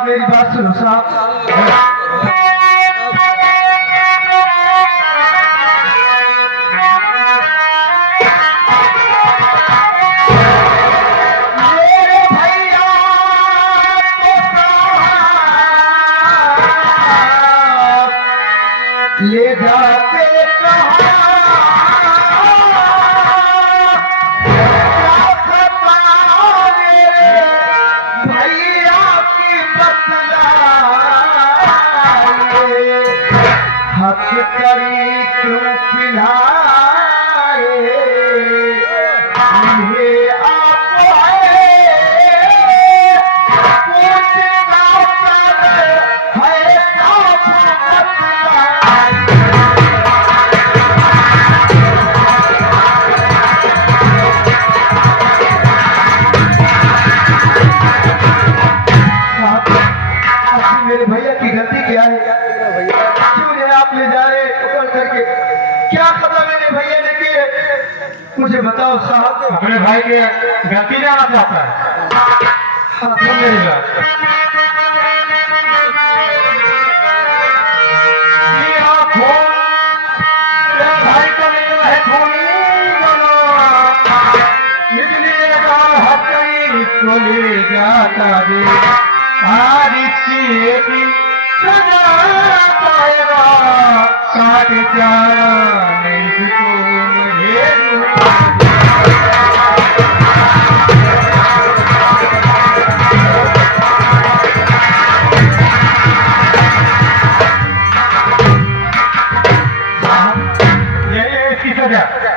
साहब मेरी बात सुनो साहब। ले जाते भैया की हक करी क्यों पिलाए मेरे भैया की गलती क्या है? क्यों है आप ले जा रहे पकड़ करके? क्या खबर मेरे भैया ने की है? मुझे बताओ साहब। अपने भाई की गलती जाना चाहता है। हाँ सुन मेरी बात। भाई को मिलना है को ले जाता दे सजा पाएगा काट जाना इसको मुझे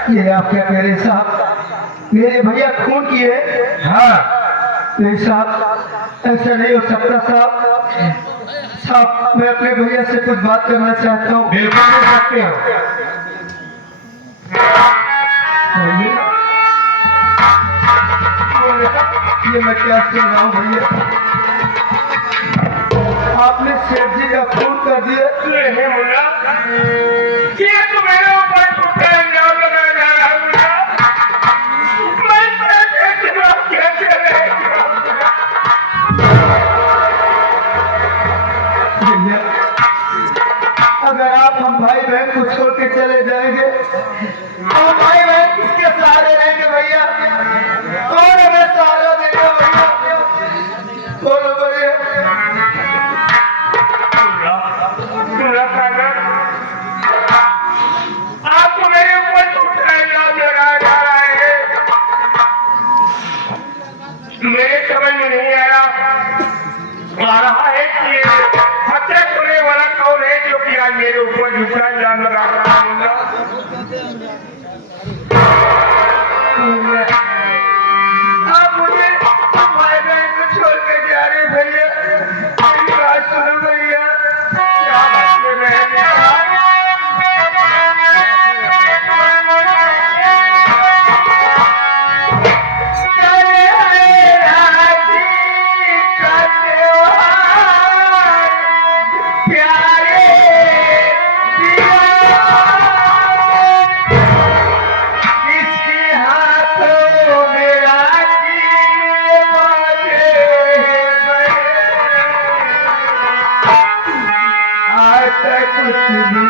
ये आप क्या कह रहे साहब? मेरे भैया खून किए? हाँ नहीं साहब, ऐसा नहीं हो सकता साहब। साहब मैं अपने भैया से कुछ बात करना चाहता हूँ। बिल्कुल कर सकते हो। ये मैं क्या सुन रहा हूँ भैया? आपने सेठ जी का खून कर दिया? नहीं मुन्ना, ये तो मेरे ऊपर टूटा इल्जाम लगाया जा रहा है मुन्ना। मैं कैसे जवाब कैसे रहेगा? भैया अगर आप हम भाई बहन को छोड़ के चले जाएंगे तो भाई बहन किसके सहारे रहेंगे भैया? कौन हमें सहारा देगा भैया? बोलो भैया। आपको मेरे ऊपर टूटा इल्जाम लगाया जा रहा है। मेरे समझ में नहीं आ रहा है कि हत्या करने वाला कौन है जो कि आज मेरे ऊपर झूठा इल्जाम लगा रहा है। आप मुझे भाई बहन को छोड़ के जा रहे भैया? मेरी बात सुनो भैया। क्या बात कर रहे हैं? कुछ भी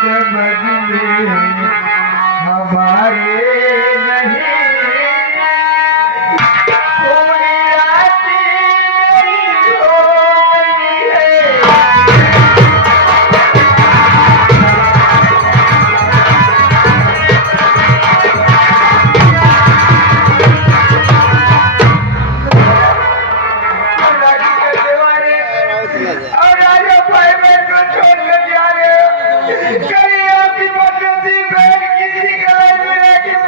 समझ में हमारे नहीं कोई आती नहीं हो गई है। और राजा भाई बहन को छोड़ कर जा रहे हो। कहीं आपकी बदनसीब बहन किसी गलत में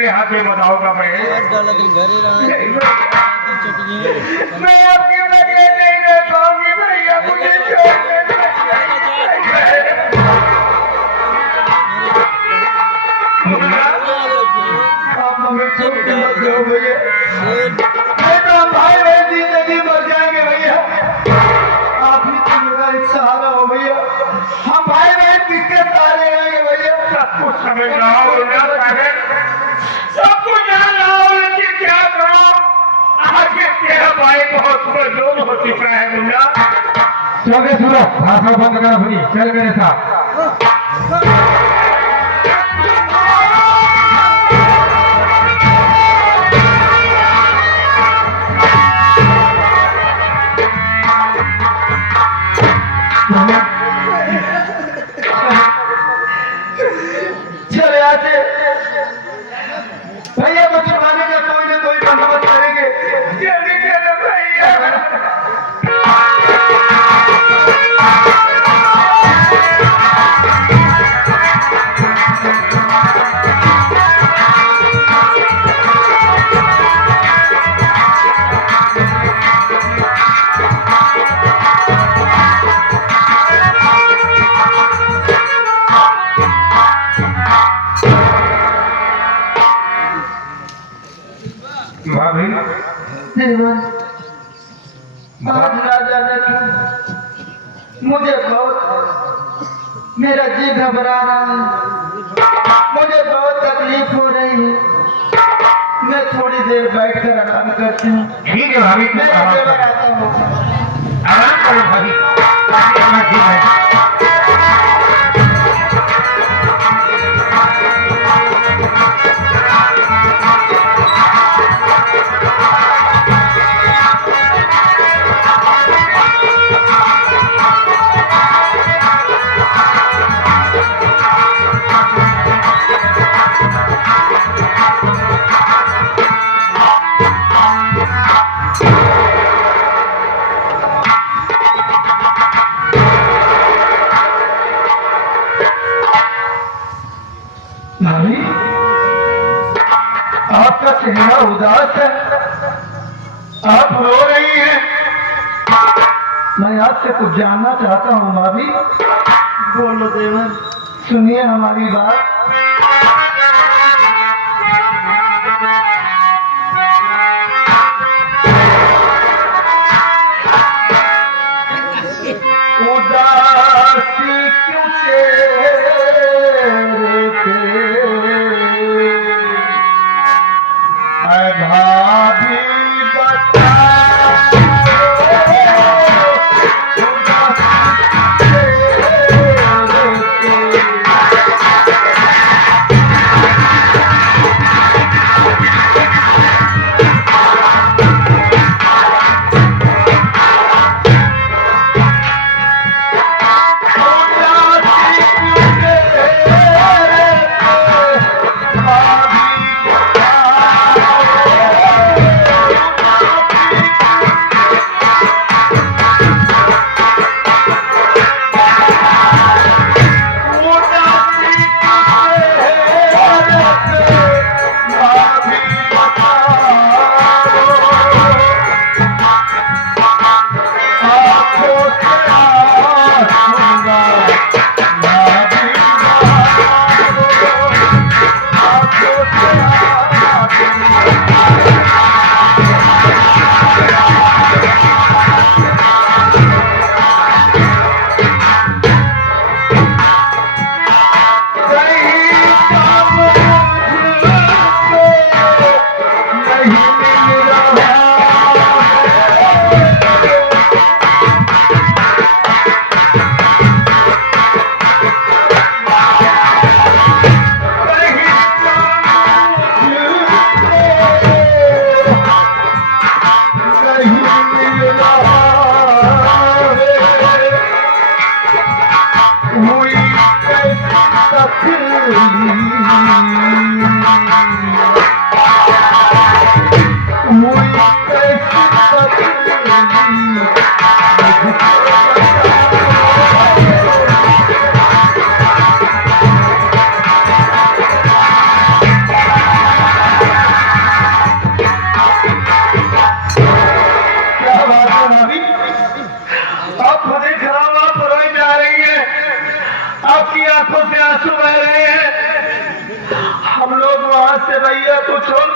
अपने हाथ में बताऊंगा मैं आपकी लगे नहीं रह पाऊंगी भैया, मुझे छोड़ दे आप हमें छोड़ के मत जाओ भैया, नहीं तो हम भाई बहन जिंदगी मर जाएंगे भैया। आप ही तो मेरा एक सहारा हो भैया, हम भाई बहन किसके सहारे रहेंगे भैया। सब कुछ समझ रहा हूँ सब कुछ जान रहा हूँ, लेकिन क्या करूँ, आगे तेरा भाई बहुत मजबूर हो चुका है मुन्ना। चल गए सूरज, भाषा बंद करा अपनी, चल गए साहब। चल यहाँ से भैया को छुड़वाने का कोई ना कोई बंदोबस्त करेंगे। जल्दी करो भैया। भाभी देवर, आज ना जाने क्यों मुझे बहुत, मेरा जी घबरा रहा है, मुझे बहुत तकलीफ हो रही है। मैं थोड़ी देर बैठकर आराम करती हूँ। ठीक है भाभी, मैं आराम देवर करो, आता हूँ। आराम करो भाभी, अपना ठीक है। भाभी, आपका चेहरा उदास है, आप रो रही हैं। मैं आपसे कुछ जानना चाहता हूँ भाभी। बोलो देवर, सुनिए हमारी बात। उदासी क्यों चेहरे पे, ऐ भाभी बताओ, उदासी चेहरे पे।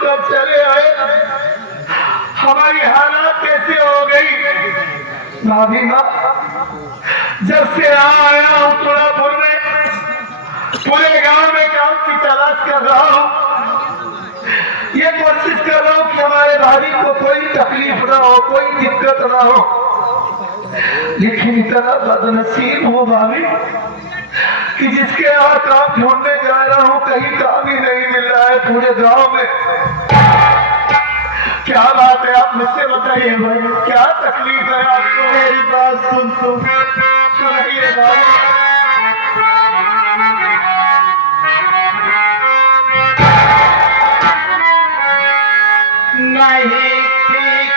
छोड़कर चले आए, हमारी हालत कैसे हो गई। भाभी माँ, जब से यहाँ आया हूँ तुलापुर में, पूरे गांव में काम की तलाश कर रहा हूँ, ये कोशिश कर रहा हूँ कि हमारे भाभी को कोई तकलीफ ना हो, कोई दिक्कत ना हो, लेकिन इतना बदनसीब हो भाभी कि जिसके यहाँ काम ढूंढने जा रहा हूँ कहीं काम ही नहीं मिल रहा है पूरे गांव में। क्या बात है, आप मुझसे बताइए भाई, क्या तकलीफ है आपको। मेरी बात सुनाइए भाई। नहीं ठीक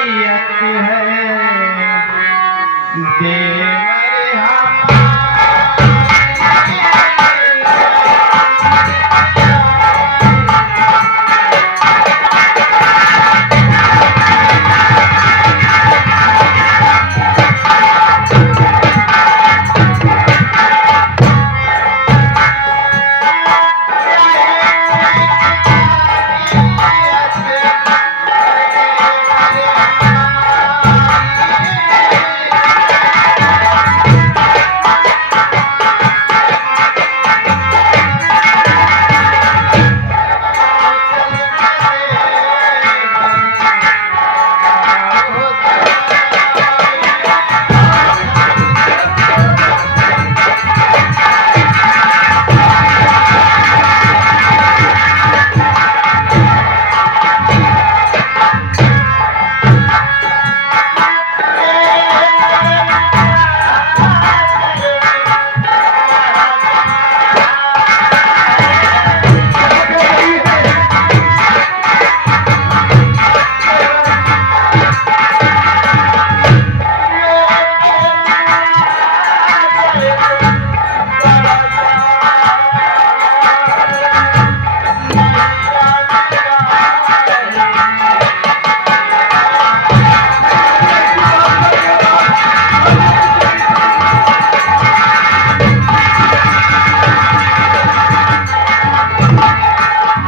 तबीयत है देवर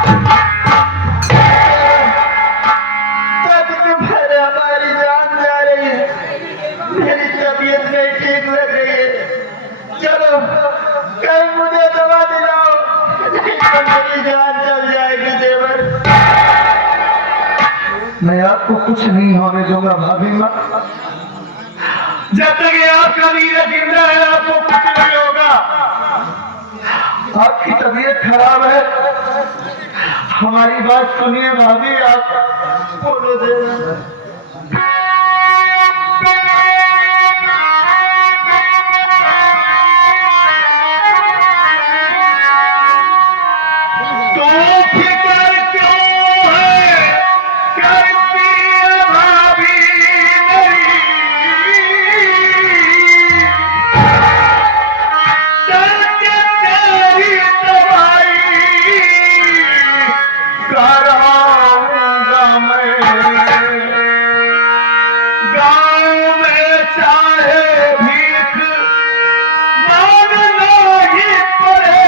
हमारी। मैं आपको कुछ नहीं होने दूंगा भाभी माँ। जब तक ये आपका वीर जिंदा है आपको कुछ नहीं होगा। आपकी तबीयत खराब है, हमारी बात सुनिए भाभी। आप बोलो देवर। तो फिकर क्यों है करती है भाभी मेरी, चल के तेरी दवाई कराऊंगा मैं। गाँव में चाहे भीख मांगना ही पड़े,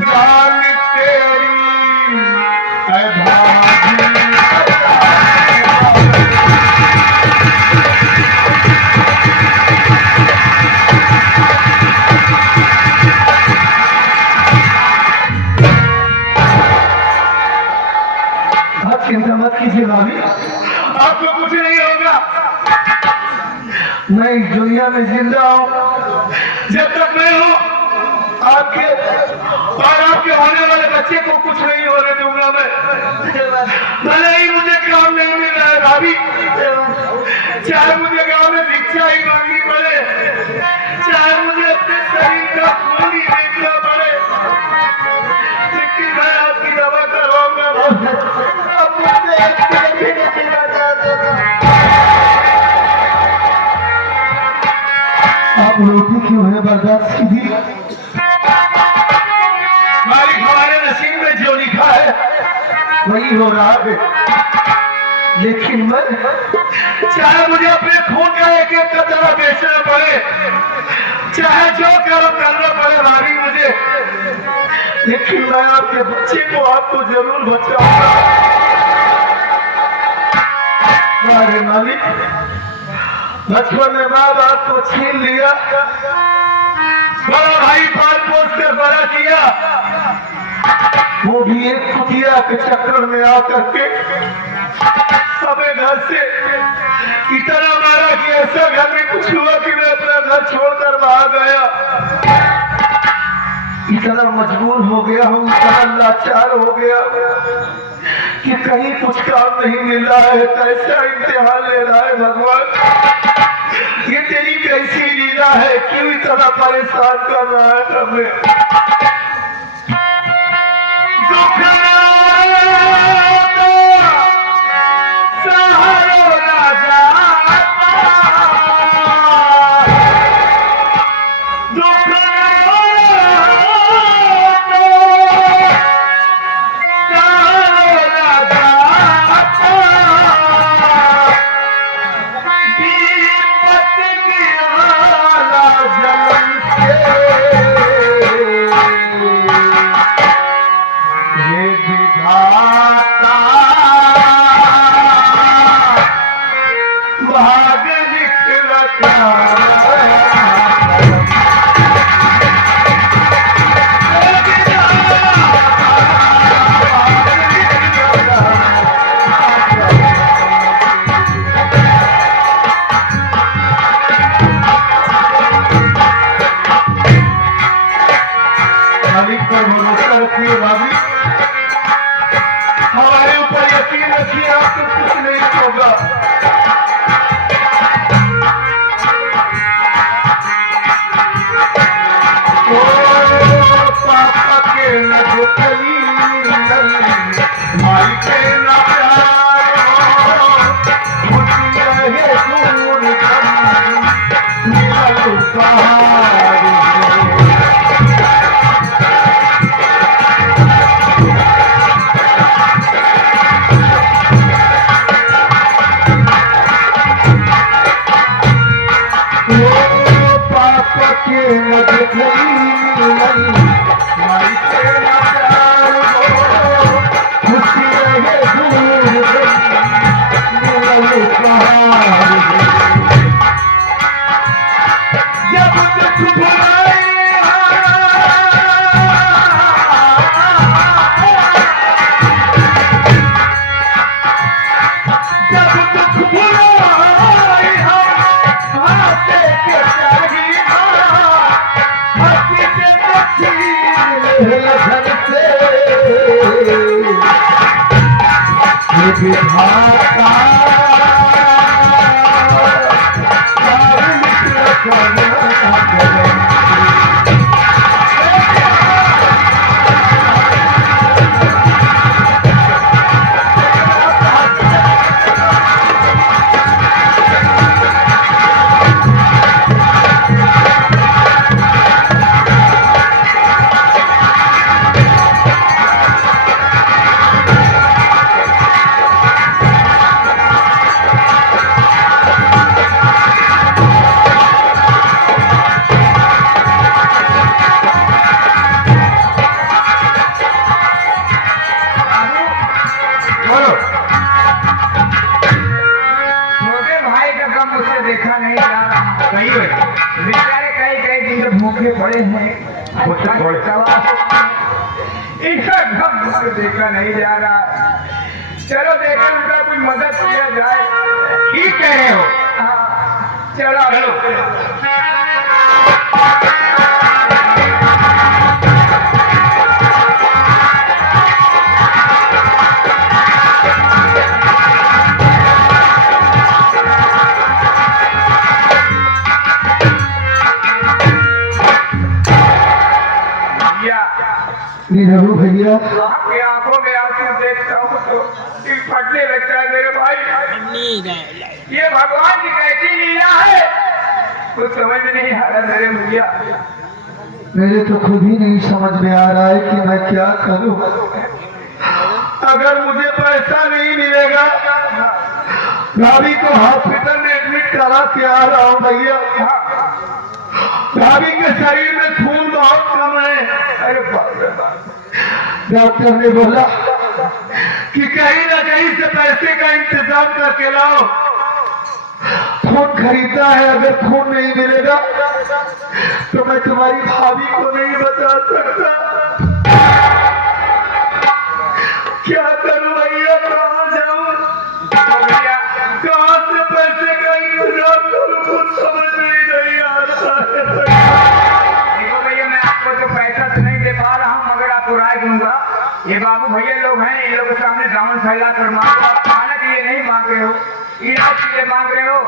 जान तेरी है भाभी। आप चिंता मत कीजिए भाभी, आपको कुछ नहीं होगा। मैं इस दुनिया में जिंदा हूँ। जब तक मैं हूँ आपके और आपके होने वाले बच्चे को कुछ नहीं होने दूंगा मैं। भले ही मुझे काम नहीं मिल रहा है भाभी, चाहे मुझे गांव में भिक्षा ही मांगनी पड़े, चाहे मुझे अपने शरीर का खून ही बेचना पड़े, लेकिन मैं आपकी दवा करवाऊंगा। आप मुझसे एक मिनट भी नहीं जीना चाहते। आप रोटी क्यों है बर्दाश्त कीजिए। मालिक हमारे नसीब में जो लिखा है वही हो रहा है, लेकिन मैं चाहे मुझे अपने खून का एक एक कतरा बेचना पड़े, चाहे जो करो करना पड़े भाभी, मुझे लेकिन मैं आपके बच्चे को आपको जरूर बचाऊंगा। हमारे मालिक बचपन में माँ बाप को छीन लिया, बड़ा भाई पाल पोस कर बड़ा किया, वो भी एक कुटिया के चक्कर में आकर के हमें घर से इतना मारा कि ऐसा घर में कुछ हुआ कि मैं अपना घर छोड़कर बाहर गया। इतना मजबूर हो गया हूँ, इतना लाचार हो गया कि कहीं कुछ काम नहीं मिल रहा है। कैसा इम्तिहान ले रहा है भगवान, ये तेरी कैसी लीला है, क्यों इतना परेशान कर रहा है हमें। हमारे ऊपर यकीन रखिए, आपको कुछ नहीं होगा। पापा के न दुखली माई के न प्यार, खुशी रहे दूर निकल पहाड़। भूखे पड़े हैं, इनका घर देखा नहीं जा रहा। चलो देखें उनका कोई मदद किया जाए। ठीक कह रहे हो। हाँ चलो। भैया आपकी आंखों में आंसू देखता हूँ तो दिल फटने लगता है मेरे भाई। ये भगवान की कैसी लीला है कुछ समझ में नहीं आ रहा मेरे भैया। मेरे तो खुद ही नहीं समझ में आ रहा है कि मैं क्या करूं। अगर मुझे पैसा नहीं मिलेगा भाभी को हॉस्पिटल में एडमिट करा के आ रहा हूँ भैया। भाभी के शरीर में खून बहुत कम है। अरे बाप रे बाप। डॉक्टर ने बोला कि कहीं ना कहीं से पैसे का इंतजाम करके लाओ। खून खरीदना है, अगर खून नहीं मिलेगा तो मैं तुम्हारी भाभी को नहीं बचा सकता। क्या करूं भैया, कहाँ जाऊं भैया, कहाँ से पैसे का इंतजाम करूं, कुछ समझ नहीं आता है। देखो भैया, मैं आपको तो पैसा तो नहीं दे पा रहा हूँ, मगर आपको राय दूंगा। ये बाबू भैया लोग हैं, इन लोगों के सामने दामन फैला कर मांगो। आप खाने के लिए नहीं मांग रहे हो, इलाज के लिए मांग रहे हो।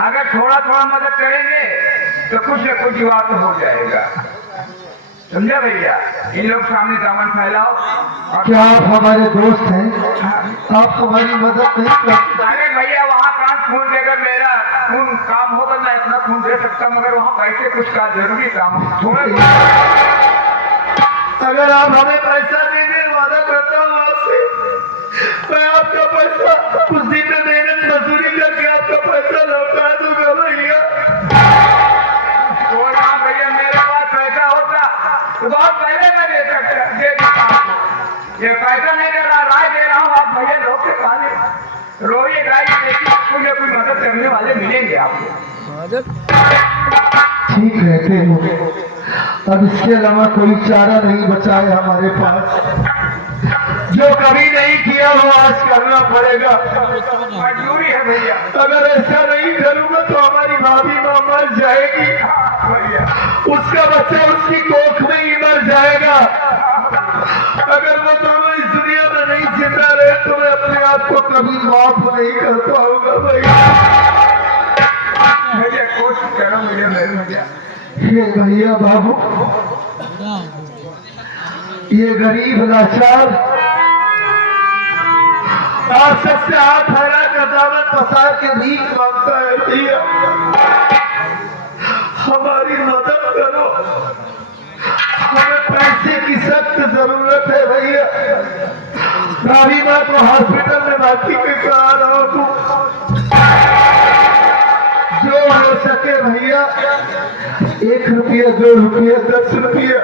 अगर थोड़ा थोड़ा मदद करेंगे तो कुछ न कुछ जुगाड़ तो हो जाएगा, समझा भैया। इन लोग सामने दामन फैलाओ। और क्या आप हमारे दोस्त हैं? आप हमारी मदद नहीं करते? अरे भैया, वहाँ कान खून देकर मेरा खून काम होगा, मैं अपना खून दे सकता, मगर वहाँ पैसे कुछ का जरूरी काम थोड़ा। अगर आप हमें पैसा देंगे, वादा करता हूँ आपसे, मैं आपका पैसा कुछ दिन में मेहनत मजदूरी करके आपका पैसा लौटा दूंगा भैया। तो राम भैया, मेरे पास पैसा होता तो बहुत पहले मैं दे देता आपको। ये पैसा नहीं दे रहा, राय दे रहा हूँ। आप भैया लोग के पाले रोइए, गाय देखिए, कोई न कोई मदद करने वाले मिलेंगे आपको। ठीक रहते हो, अब इसके अलावा कोई चारा नहीं बचा है हमारे पास। जो कभी नहीं किया वो आज करना पड़ेगा। मजबूरी है भैया। अगर ऐसा नहीं करूंगा तो हमारी भाभी माँ मर जाएगी भैया, उसका बच्चा उसकी कोख में ही मर जाएगा। अगर वो दोनों इस दुनिया में नहीं जिंदा रहे तो मैं अपने आप को कभी माफ नहीं कर पाऊंगा भैया। भैया कोशिश करो मुझे मेरे भैया। ये भैया बाबू, ये गरीब लाचार आप सबसे हाथ फैला कर दामन पसार के भीख मांगता है भैया, हमारी मदद करो, हमें पैसे की सख्त जरूरत है भैया। भाभी माँ को हॉस्पिटल में भर्ती करके आ रहा हूँ, जो हो सके भैया, 1 रुपया 2 रुपया 10 रुपया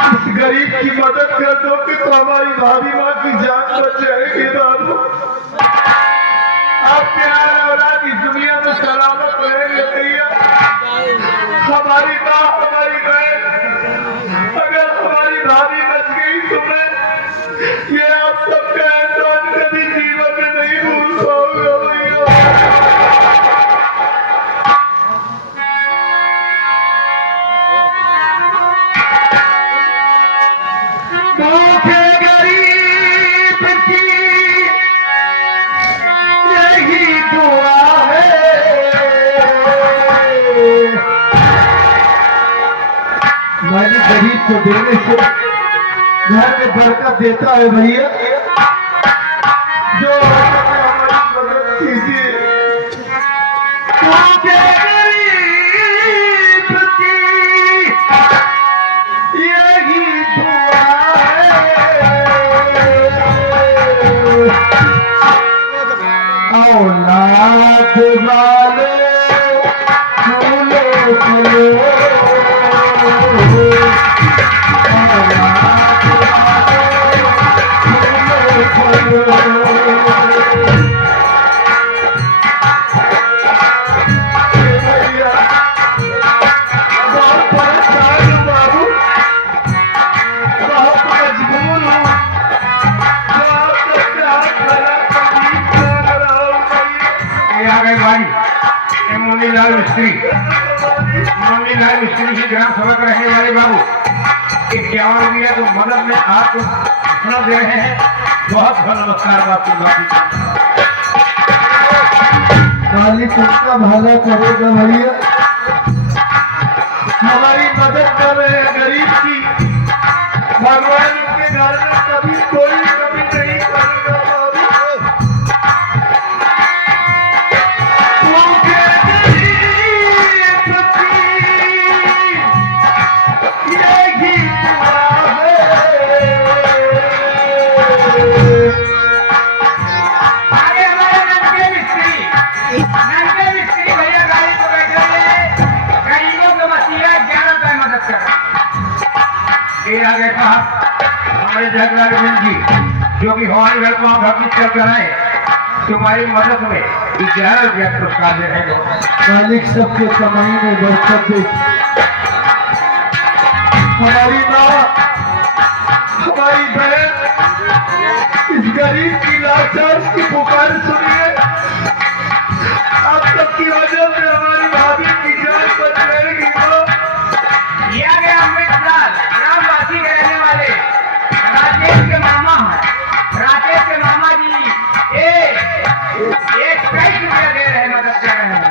इस गरीब की मदद कर दो कि तो हमारी भाभी माँ की जान बच जाएगी बाबू। आप प्यार औलाद इस दुनिया में सलामत रहेंगे भैया। हमारी माँ, हमारी बहन, अगर हमारी भाभी बच गई तो मैं ये आप सबका एहसान कभी जीवन में नहीं भूल पाऊंगा भैया। हमारी गरीब को देने से घर में बरकत देता है भैया। जो हमारी मदद कीजिए। गरीब की यही दुआ है। औलाद वाले फूलो फूलो, मोतीलाल मिस्त्री की ग्राम सभा का रहने वाले बाबू, एक जवान दिया तो मदद में आपको सुना दे रहे हैं। बहुत बहुत नमस्कार बापू। मालिक उसका भला करेगा भैया। हमारी मदद कर रहे हैं गरीब की, भगवान उनके घर में कभी कोई कमी नहीं करेगा बाबू। भैया गाड़ी को बैठे गरीबों के वसीला 11 रुपए मदद कर। साहब हमारे जगलाल जी जो कि हमारे घर को हम चल कर आए तुम्हारी मदद में 11 रुपया पुरस्कार दे रहे हैं। मालिक सबके कमाई में बरकत दे। हमारी माँ, हमारी बहन, इस गरीब की लाचार की पुकार सुनिए। आप सबकी वजह से हमारी भाभी की जान बच जाएगी। ये आ गए अमृतलाल, ग्रामवासी के रहने वाले राजेश के मामा हैं। राजेश के मामा जी एक 21 रुपया दे रहे हैं, मदद कर रहे हैं।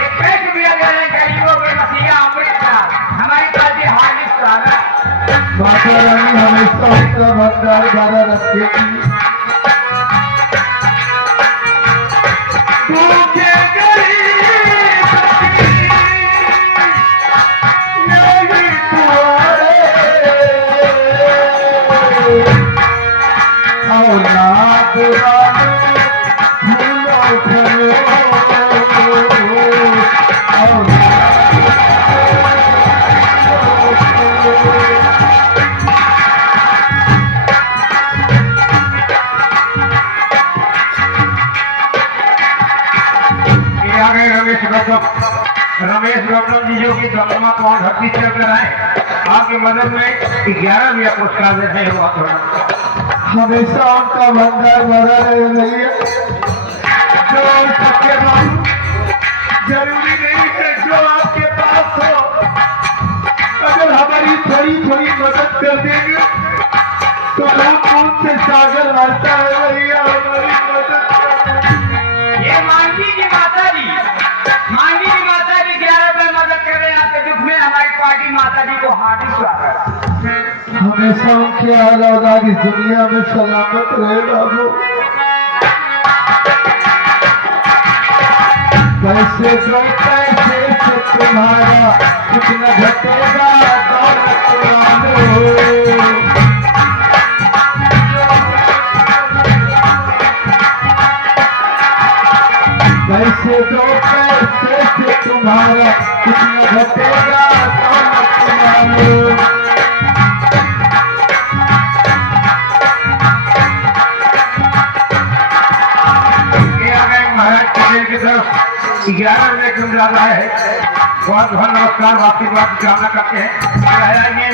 21 रुपया दे रहे हैं गरीबों के मसीहा अमृतलाल। हमारी पार्टी हार्दिक स्वागत। माता रानी हमेशा उनका भंडार भरा रखेगी। रमेश गौतम जी जो की दमदमा कौन धरती चल कर आए आपकी मदद में 11 रुपया पुरस्कार दे रहे हैं। हमेशा उनका भंडार भरा रहे भैया। जो सबके बाबू जरूरी नहीं है जो आपके पास हो, अगर हमारी थोड़ी थोड़ी मदद कर देंगे तो राम से सागर भरता है भैया। हमारी मदद ये मांगी की माता जी 11 रुपए मदद कर रहे हैं आपके दुख में। हमारी पार्टी माता जी को हार्दिक स्वागत। हमेशा उनके हाल औलाद इस दुनिया में सलामत रहे बाबू। पैसे दो पैसे से तुम्हारा कुछ न घटेगा, दौलत वालों। पैसे दो पैसे से तुम्हारा कुछ न घटेगा, दौलत वालों। की तरफ 11 रुपये क्यों ज्यादा है। बहुत बहुत नमस्कार वापसी बात की कामना करते हैं।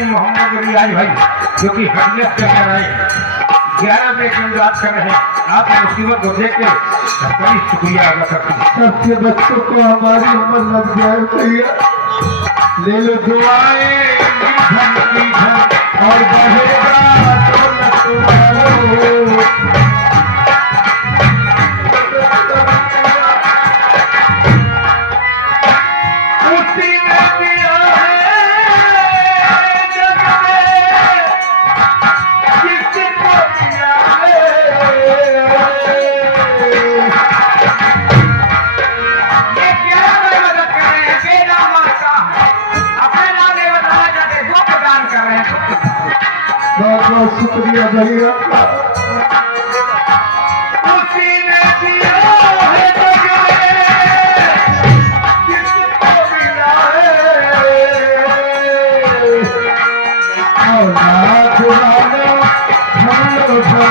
मोहम्मद रियाज भाई जो कि हरनेस कर रहे हैं 11 रुपये क्यों याद कर रहे हैं। आप मुसीबत को देख के बड़ी शुक्रिया अदा करते हैं। सबके बच्चों को हमारी उम्र लग जाए भैया। ले लो दुआएं और बढ़ेगा दौलत वालों। बहुत बहुत शुक्रिया भैया। उसी ने दिया है जग में जिसको मिला है। औलाद वालों हम लोग हो,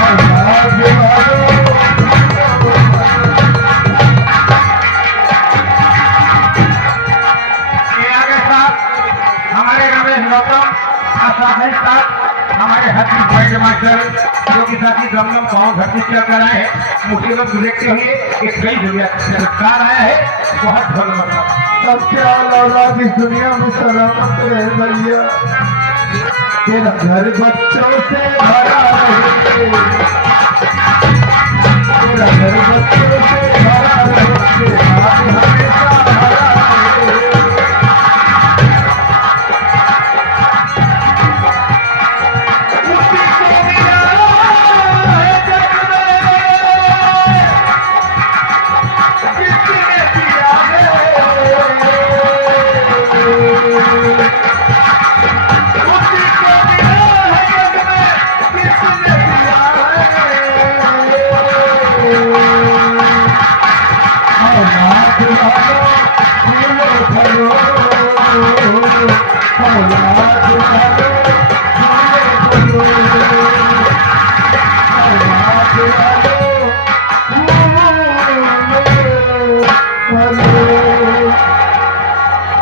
औलाद वालों हमारे रमेश गौतम हमारे हकीम भाई मास्टर जो कि साथी दमदम गाँव धरती चल कर आए हैं। मुसीबत को देखते हुए एक कई दुनिया सरकार आया है। बहुत बहुत नमस्कार। सबके औलाद इस दुनिया में सलामत रहे भैया। तेरा घर बच्चों से भरा रहे, तेरा घर बच्चों से भरा रहे, हमेशा भरा रहे। Oh, no.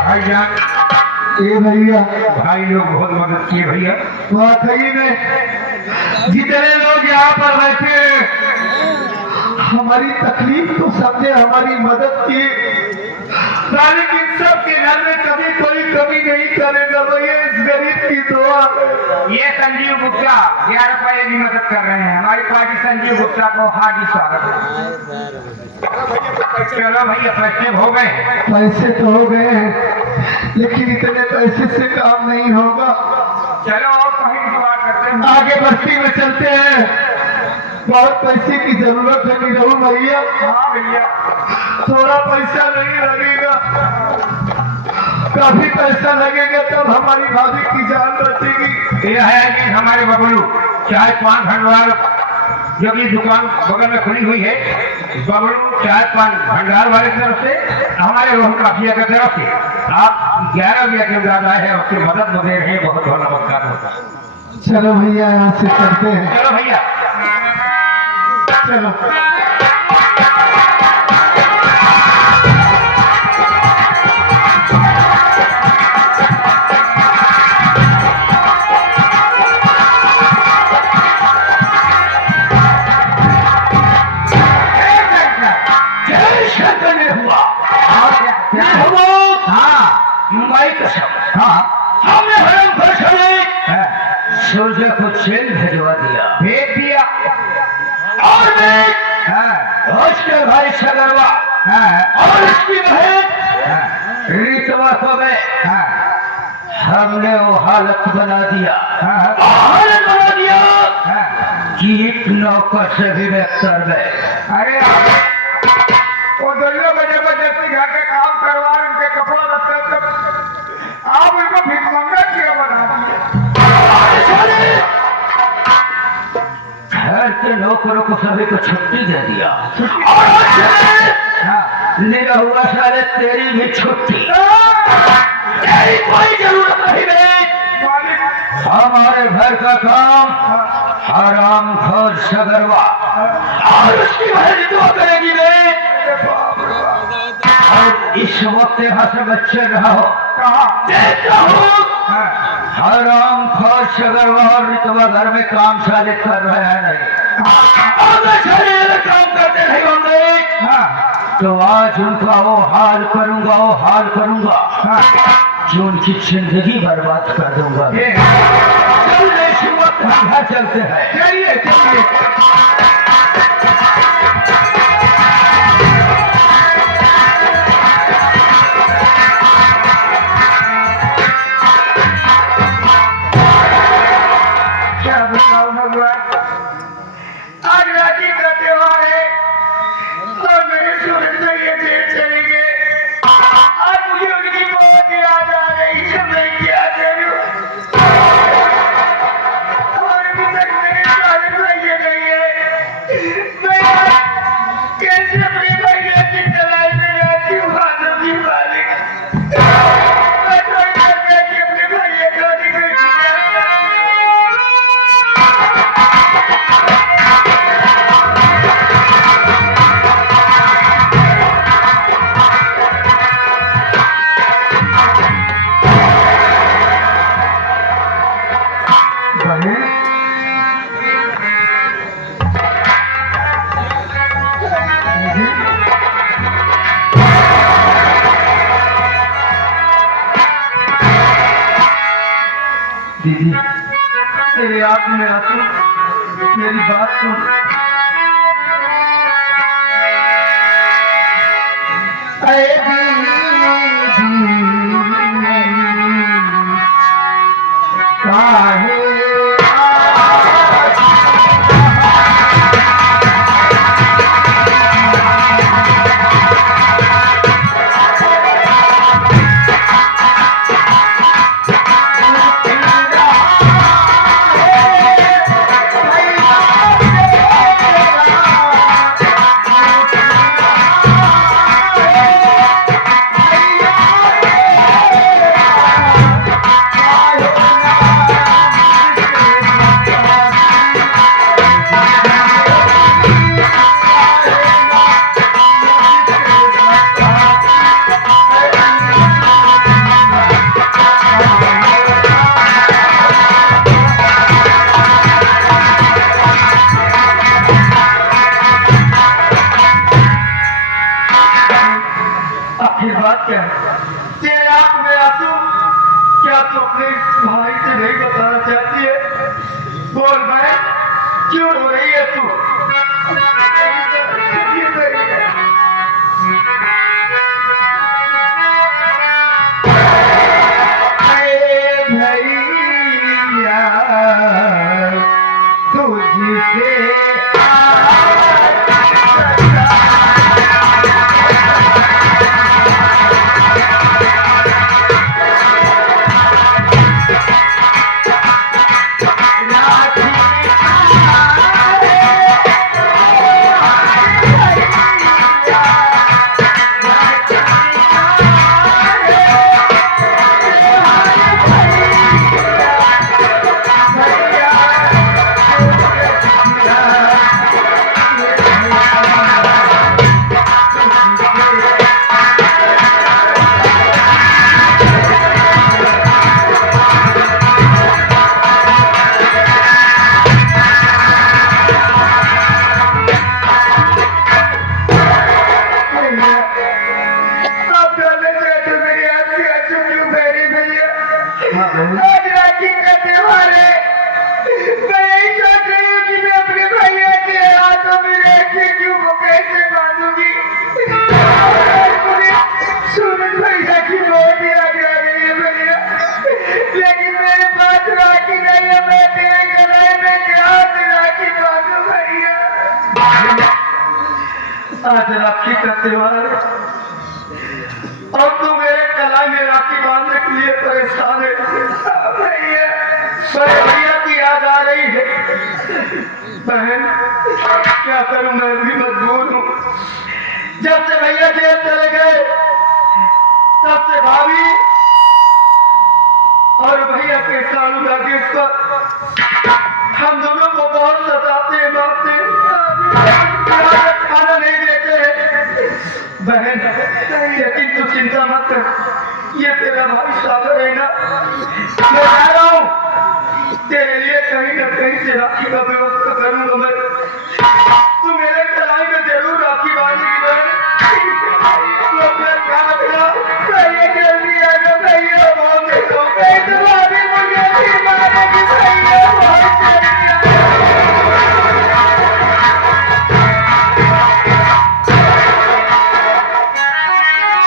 भाईजान ए भैया भाई लोग बहुत मदद किए भैया। वाकई में जितने लोग यहाँ पर बैठे हमारी तकलीफ तो सबने हमारी मदद की, लेकिन सबके घर में कभी कोई कमी नहीं करेगा भैया। इस गरीब की दुआ है। ये संजीव गुप्ता 11 रुपए की मदद कर रहे हैं। हमारी पार्टी संजीव गुप्ता को हार्दिक स्वागत है। चलो भैया पैसे हो गए। पैसे तो हो गए हैं, लेकिन इतने पैसे से काम नहीं होगा। चलो और कहीं दुआ करते हैं। आगे बस्ती में चलते हैं। बहुत पैसे की जरूरत है निरहू भैया। हाँ भैया थोड़ा पैसा नहीं लगेगा, काफी पैसा लगेगा तब हमारी भाभी की जान बचेगी। ये है कि हमारे बबलू चाय पान भंडार जो कि दुकान बगल में खुली हुई है, बबलू चाय पान भंडार वाले की तरफ से हमारे रोहन काफिया की तरफ से आप 11 रुपया के बाद आए हैं, उसकी मदद दे रहे हैं। बहुत बहुत नमस्कार होता है। चलो भैया यहाँ से चलते हैं। चलो भैया चलो हमने हरम सूर्य को चेल भिजवा दिया, भेज दिया। और मैं उसके भाई सगरवा और उसकी बहन रीतवा को मैं हमने वो हालत बना दिया, हालत बना दिया कि एक नौकर से भी बेहतर में। अरे वो दोनों बजे बजे घर के काम करवा उनके कपड़ा लगता आप उनको भिखमंगा क्यों बना दिए? घर के नौकरों को सभी को छुट्टी दे दिया और लिया हुआ सारे तेरी भी छुट्टी, तेरी कोई जरूरत नहीं है। हमारे घर का काम हराम खोर सगरवा और उसकी बहन तो करेगी नहीं। और इस वक्त यहाँ से बच्चे रहा हो देखता हूँ हराम खोर सगरवा और रितवा घर में काम साले कर रहे हैं नहीं, काम करते नहीं होंगे। तो आज उनका वो हाल करूंगा जो उनकी जिंदगी बर्बाद कर दूंगा। चलते हैं। चलिए चलिए क्या बताऊं भगवान, आज राखी का त्योहार है और मेरे सूरज में ये देर चली गए। आज मुझे उनकी बहुत याद आ रही है, मैं क्या करूं? और अभी तक मेरे सारे भैया नहीं है। मैं कैसे अपने भैया की तलाश में जाती हूँ? हाथों की मालिक मैं तो इधर कि अपने भैया को निकल दीदी तेरे आप में आंसू, मेरी बात सुन। अरे काहे राखी का त्योहार है। मैं यही सोच रही हूँ कि मैं अपने भैया के हाथों में राखी क्यों वो कैसे बांधूंगी। मुझे सूरज भैया की बहुत याद आ रही है भैया, लेकिन मेरे पास राखी नहीं है। मैं तेरे गले में क्या राखी बांधू भैया। आज राखी का त्योहार है और तू मेरे कलाई में राखी बांधने के लिए परेशान है। भैया भैया की याद आ रही है। बहन क्या करूं, मैं भी मजबूर हूँ। जब से भैया जेल चले गए तब से भाभी और भैया के सालू का केस पर हम दोनों को बहुत सताते मारते, खाना नहीं देते हैं। बहन लेकिन तू चिंता मत कर, ये तेरा भाई सागर है ना, मैं आ रहा हूँ तेरे लिए कहीं ना कहीं से राखी का व्यवस्था करूंगा मैं।